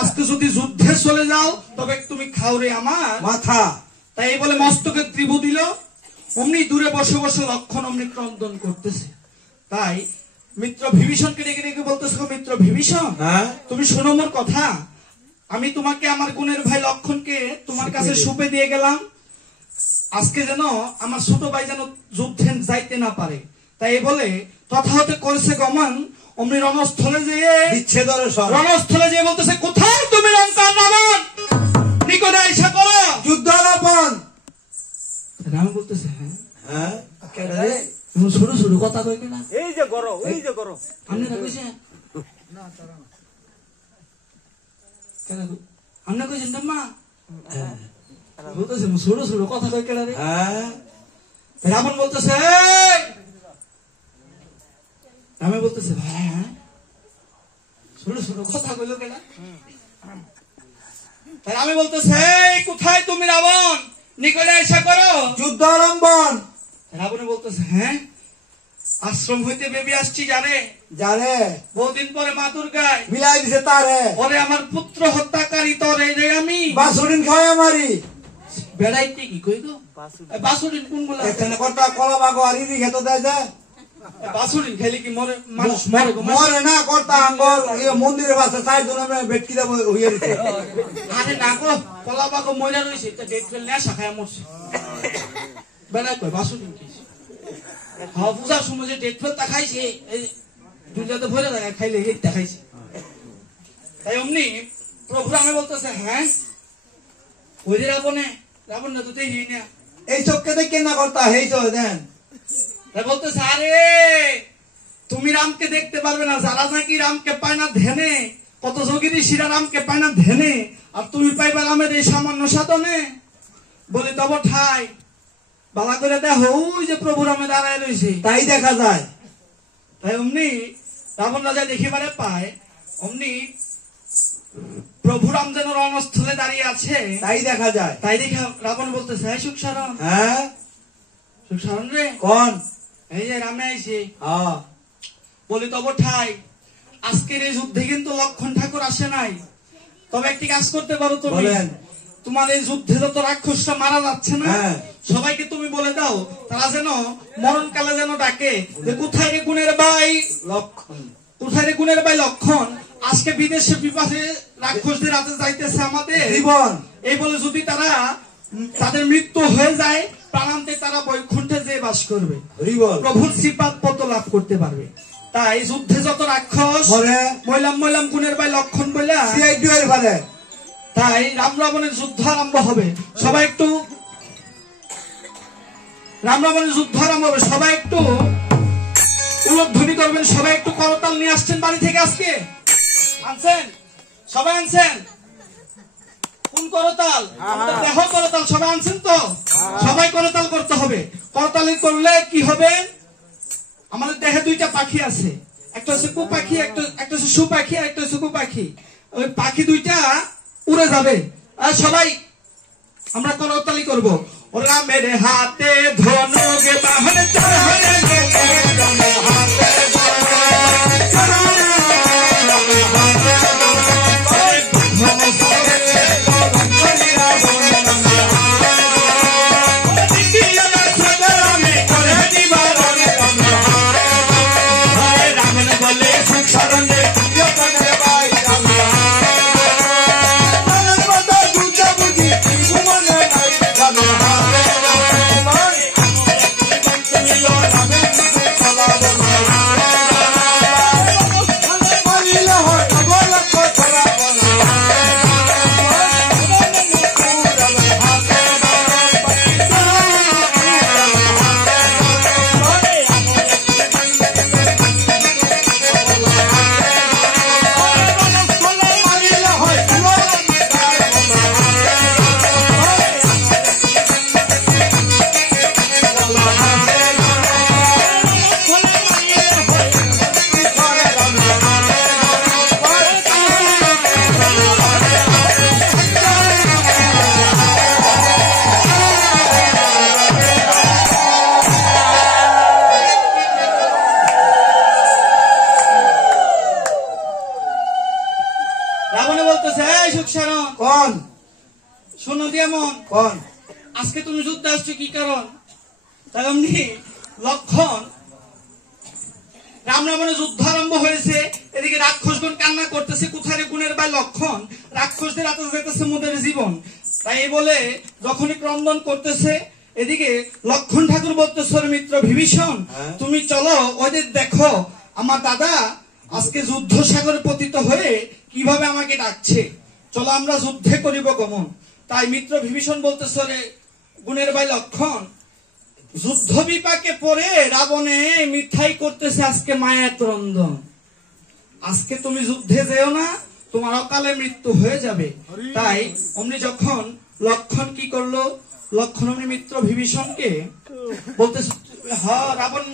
আজকে যদি যুদ্ধে চলে যাও তবে তুমি খাও রে আমার মাথা। তাই বলে মস্তকে ত্রিভু দিল। অমনি দূরে বসে বসে লক্ষণ অমনি ক্রন্দন করতেছে। তাই মিত্র বিভীষণকে ডেকে ডেকে বলতেছে, মিত্র বিভীষণ, তুমি শোনো মোর কথা। আমি তোমাকে আমার গুণের ভাই লক্ষণকে তোমার কাছে সুপে দিয়ে গেলাম। আজকে যেন আমার ছোট ভাই যেন যুদ্ধে যাইতে না পারে। তাই বলে তথা হতে করেছে গমন। অমনি রণস্থলে যেয়ে রণস্থলে যেয়ে বলতেছে, কোথায় তুমি লঙ্কার রাবণ, নিকটে আইসা করো যুদ্ধ আরোপণ। রাম বলতেছে, হ্যাঁ ছোট ছোট কথা কই কিনা, এই যে করো, এই যে করো, আপনি না কইছেন, আপনি কইছেন মা বলতেছে ছোট ছোট কথা কই কেনা রে। রাবণ বলতেছে, রামে বলতেছে, ভাই হ্যাঁ ছোট ছোট কথা কইলো কেনা। রামে বলতেছে, কোথায় তুমি রাবণ, নিকটে এসে করো যুদ্ধ আরম্ভন। রাবণে বলতেছে, হ্যাঁ আশ্রম হইতে বেবি আসছি জানে, জানে বহুদিন পরে মা দুর্গায় মিলাই দিছে তারে। ওরে আমার পুত্র হত্যাকারী তরে রে আমি বাসুরিন খাওয়াই আমারি বেড়াইতে কি কই গো, বাসুরিন কোন গুলা এখানে কটা কলা বাগো আর ইরি খেতে দেয় যায়। বাসুরিন খেলে কি মরে মানুষ মরে গো, মরে না কর্তা আঙ্গর মন্দিরের পাশে 4 জন আমরা বেটকি দেব হইয়া দিছে। আরে না গো, কলা বাগো মইরা রইছে, তা ডেট ফেল না শাখায় মরছে। বেড়াই কই বাসুরিন কি হ্যাঁ পূজার সময় যে ডেট ফেল তা খাইছে, এই দুইটাতে ভরে দেখা খাইলে এইটা খাইছে। তাই অমনি প্রভু রামে বলতেছে, হ্যাঁ ওই যে রাবণে, রাবণ না তো দেখি না, এই চোখকে দেখে না কর্তা হেই তো দেন। বলতেছে, আরে তুমি রামকে দেখতে পারবে না, যারা নাকি রামকে পায় না ধ্যানে, কত যোগী ঋষিরা রামকে পায় না ধ্যানে, আর তুমি পাইবা রামের এই সামান্য সাধনে। বলি তব ঠাই বালা করে দেখো, ওই যে প্রভু রামে দাঁড়ায় রয়েছে, তাই দেখা যায়। তাই অমনি রাবণ রাজা দেখিবারে পায়, অমনি প্রভু রাম যেন রণস্থলে দাঁড়িয়ে আছে, তাই দেখা যায়। তাই দেখে রাবণ বলতেছে, হ্যাঁ সুখসারণ, হ্যাঁ সুখসারণ রে কোন এই যে রামে আইছে। হ্যাঁ বলি তব ঠাই আজকের এই যুদ্ধে কিন্তু লক্ষণ ঠাকুর আসে নাই, তবে একটি কাজ করতে পারো তুমি, তোমার এই যুদ্ধে যত রাক্ষসটা মারা যাচ্ছে না, সবাইকে তুমি বলে দাও তারা যেন মরণকালে যেন ডাকে যে কোথায় রে গুণের ভাই লক্ষণ, কোথায় রে গুণের ভাই লক্ষণ, আজকে বিদেশে বিপাশে রাক্ষসদের হাতে যাইতেছে আমাদের জীবন। এই বলে যদি তারা তাদের মৃত্যু হয়ে যায়, প্রাণান্তে তারা বৈকুণ্ঠে যে বাস করবে, প্রভুর শ্রীপাদ পদ লাভ করতে পারবে। তাই যুদ্ধে যত রাক্ষস মইলাম মইলাম গুণের ভাই লক্ষণ বইলা, তাই রাম রাবণের যুদ্ধ আরম্ভ হবে। সবাই একটু রাম রাবণের যুদ্ধ আরম্ভ হবে, সবাই একটু উলধ্বনি করবেন, সবাই একটু করতাল নিয়ে আসছেন বাড়ি থেকে, আজকে আনছেন, সবাই আনছেন কোন করতাল, দেহ করতাল সবাই আনছেন তো, সবাই করতাল করতে হবে। করতাল করলে কি হবে, আমাদের দেহে দুইটা পাখি আছে, একটা হচ্ছে কু পাখি, একটা হচ্ছে সু পাখি, আর একটা হচ্ছে কু পাখি। ওই পাখি দুইটা উড়ে যাবে, আর সবাই আমরা করতালি করবো, ওরা মেরে হাতে ধনুক বাহন চড়ায়, বলতেছে, এই সুখসারণ, কোন শোনো দিয়া মন, কোন আজকে তুমি যুদ্ধে আসছো কি কারণ? তাই অমনি লক্ষণ, রাম রাবণের যুদ্ধ আরম্ভ হয়েছে, এদিকে রাক্ষসগণ কান্না করতেছে, কোথায় রে গুণের ভাই লক্ষণ, রাক্ষসদের হাতে যেতেছে মোদের জীবন। তাই এই বলে যখনই ক্রন্দন করতেছে, এদিকে লক্ষণ ঠাকুর বলতেছে, মিত্র বিভীষণ, তুমি চলো ওদের দেখো, আমার দাদা আজকে যুদ্ধ সাগরে পতিত হয়ে কিভাবে আমাকে ডাকছে, চলো আমরা যুদ্ধে করিব গমন। তাই মিত্র বিভীষণ বলতেছে, রে গুণের ভাই লক্ষণ, যুদ্ধ বিপাকে পড়ে রাবণে মিথ্যাই করতেছে আজকে মায়া ক্রন্দন, আজকে তুমি যুদ্ধে যেও না, তোমার অকালে মৃত্যু হয়ে যাবে। তাই অমনি যখন লক্ষণ কি করলো, লক্ষণ অমনি মিত্র বিভীষণকে বলতেছে, হ্যাঁ রাবণ